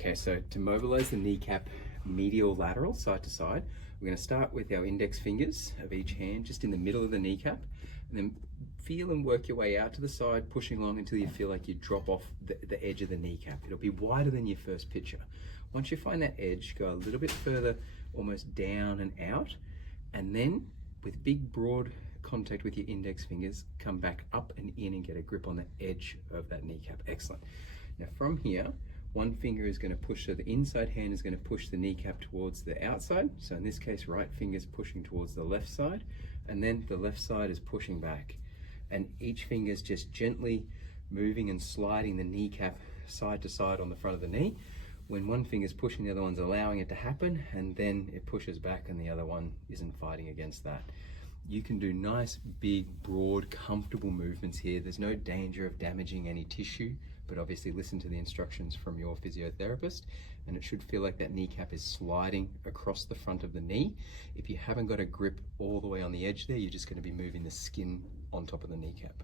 Okay, so to mobilize the kneecap medial lateral, side to side, we're going to start with our index fingers of each hand just in the middle of the kneecap, and then feel and work your way out to the side, pushing along until you feel like you drop off the edge of the kneecap. It'll be wider than your first picture. Once you find that edge, go a little bit further, almost down and out, and then with big broad contact with your index fingers, come back up and in and get a grip on the edge of that kneecap. Excellent. Now from here, one finger is going to push, so the inside hand is going to push the kneecap towards the outside. So in this case, right finger is pushing towards the left side, and then the left side is pushing back. And each finger is just gently moving and sliding the kneecap side to side on the front of the knee. When one finger is pushing, the other one's allowing it to happen, and then it pushes back and the other one isn't fighting against that. You can do nice, big, broad, comfortable movements here. There's no danger of damaging any tissue, but obviously listen to the instructions from your physiotherapist, and it should feel like that kneecap is sliding across the front of the knee. If you haven't got a grip all the way on the edge there, you're just going to be moving the skin on top of the kneecap.